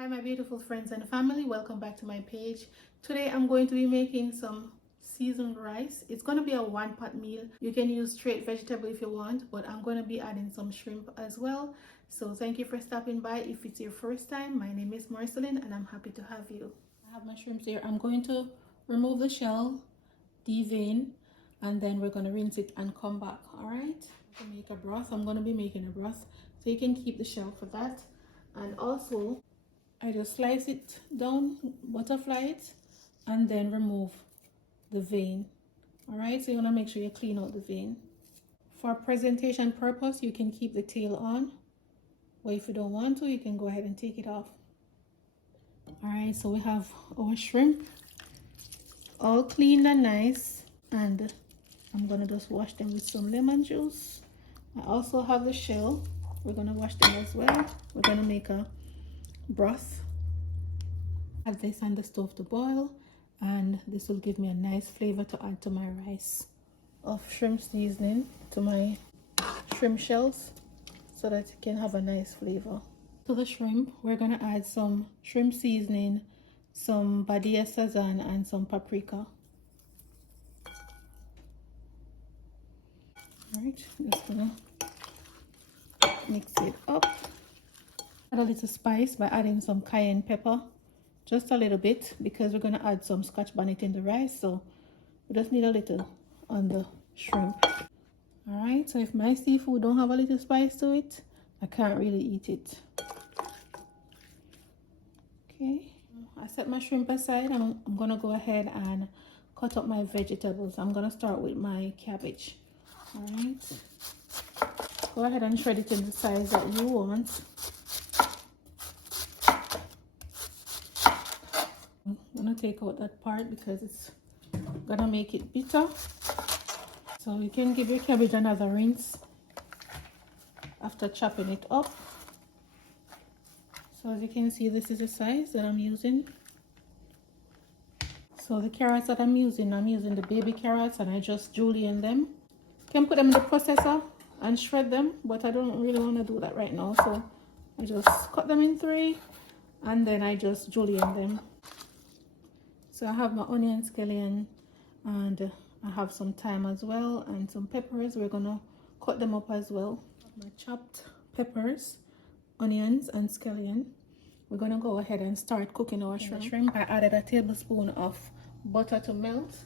Hi my beautiful friends and family, welcome back to my page. Today I'm going to be making some seasoned rice. It's going to be a one pot meal. You can use straight vegetable if you want, but I'm going to be adding some shrimp as well. So thank you for stopping by. If it's your first time, my name is Marceline and I'm happy to have you. I have my shrimps here. I'm going to remove the shell, devein, and then we're going to rinse it and come back. All right, to make a broth, I'm going to be making a broth, so you can keep the shell for that. And also I just slice it down, butterfly it, and then remove the vein. All right, so you want to make sure you clean out the vein. For presentation purpose, you can keep the tail on, or if you don't want to, you can go ahead and take it off. All right, so we have our shrimp all cleaned and nice, and I'm gonna just wash them with some lemon juice. I also have the shell. We're gonna wash them as well. We're gonna make a broth. Add this on the stove to boil, and this will give me a nice flavor to add to my rice. Of shrimp seasoning to my shrimp shells so that it can have a nice flavor. To the shrimp, we're gonna add some shrimp seasoning, some Badia sazon, and some paprika. All right, just gonna mix it up. Add a little spice by adding some cayenne pepper, just a little bit, because we're going to add some Scotch bonnet in the rice, so we just need a little on the shrimp. All right, so if my seafood don't have a little spice to it, I can't really eat it. Okay, I set my shrimp aside. I'm going to go ahead and cut up my vegetables. I'm going to start with my cabbage. All right, go ahead and shred it in the size that you want. I'm gonna take out that part because it's gonna make it bitter. So you can give your cabbage another rinse after chopping it up. So as you can see, this is the size that I'm using. So the carrots that I'm using the baby carrots, and I just julienne them. You can put them in the processor and shred them, but I don't really want to do that right now, so I just cut them in 3 and then I just julienne them. So I have my onion, scallion, and I have some thyme as well, and some peppers. We're gonna cut them up as well. My chopped peppers, onions, and scallion. We're gonna go ahead and start cooking our shrimp. I added a tablespoon of butter to melt.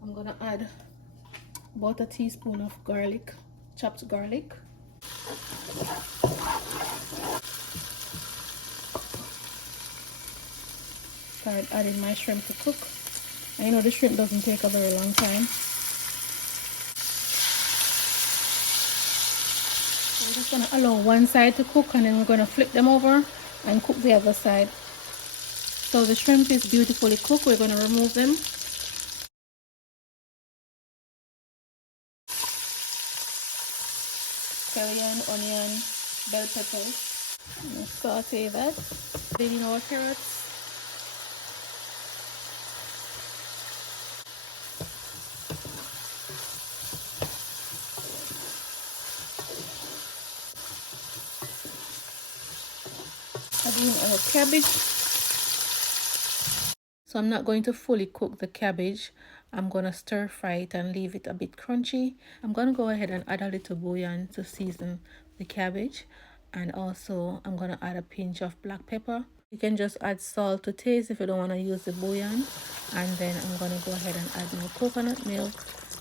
I'm gonna add about a teaspoon of garlic, chopped garlic. Start adding my shrimp to cook. I know the shrimp doesn't take a very long time. We're just gonna allow one side to cook, and then we're gonna flip them over and cook the other side. So the shrimp is beautifully cooked. We're gonna remove them. Cayenne, onion, bell peppers. Saute that. Then in our carrots. Adding our cabbage. So I'm not going to fully cook the cabbage. I'm going to stir fry it and leave it a bit crunchy. I'm going to go ahead and add a little bouillon to season the cabbage. And also I'm going to add a pinch of black pepper. You can just add salt to taste if you don't want to use the bouillon. And then I'm going to go ahead and add my coconut milk.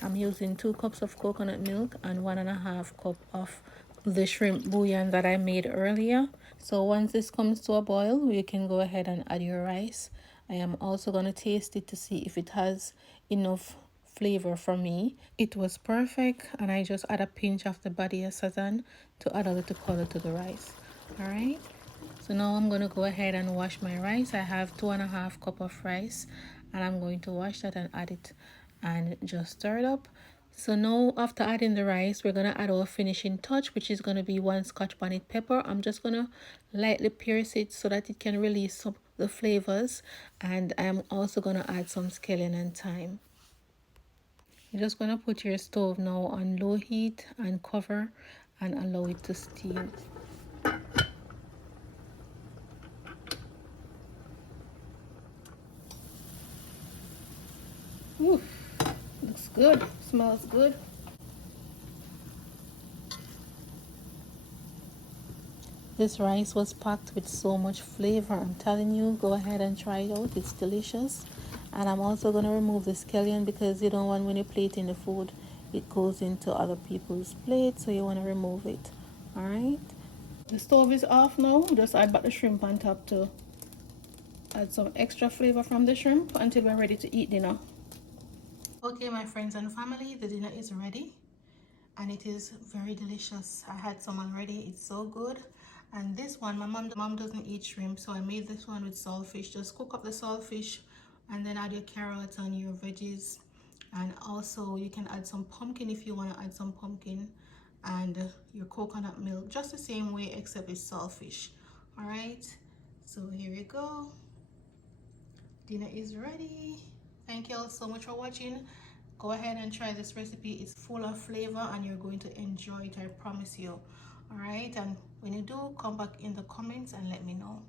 I'm using 2 cups of coconut milk and 1.5 cup of the shrimp bouillon that I made earlier. So once this comes to a boil, you can go ahead and add your rice. I am also going to taste it to see if it has enough flavor for me. It was perfect, and I just add a pinch of the Badia sazon to add a little color to the rice. All right, so now I'm going to go ahead and wash my rice. I have 2.5 cup of rice, and I'm going to wash that and add it and just stir it up. So now after adding the rice, we're going to add our finishing touch, which is going to be 1 Scotch bonnet pepper. I'm just going to lightly pierce it so that it can release some the flavors, and I'm also going to add some scallion and thyme. You're just going to put your stove now on low heat and cover and allow it to steam. good. Smells good. This rice was packed with so much flavor. I'm telling you, go ahead and try it out. It's delicious. And I'm also going to remove the scallion because you don't want, when you're plating the food, it goes into other people's plates, so you want to remove it. Alright, the stove is off now. Just add back the shrimp on top to add some extra flavor from the shrimp until we're ready to eat dinner. Okay, my friends and family, the dinner is ready and it is very delicious. I had some already. It's so good. And this one, my mom doesn't eat shrimp, so I made this one with saltfish. Just cook up the saltfish and then add your carrots and your veggies, and also you can add some pumpkin if you want to add some pumpkin, and your coconut milk, just the same way except it's saltfish. All right, so here you go. Dinner is ready. Thank you all so much for watching. Go ahead and try this recipe. It's full of flavor and you're going to enjoy it, I promise you. All right, and when you do, come back in the comments and let me know.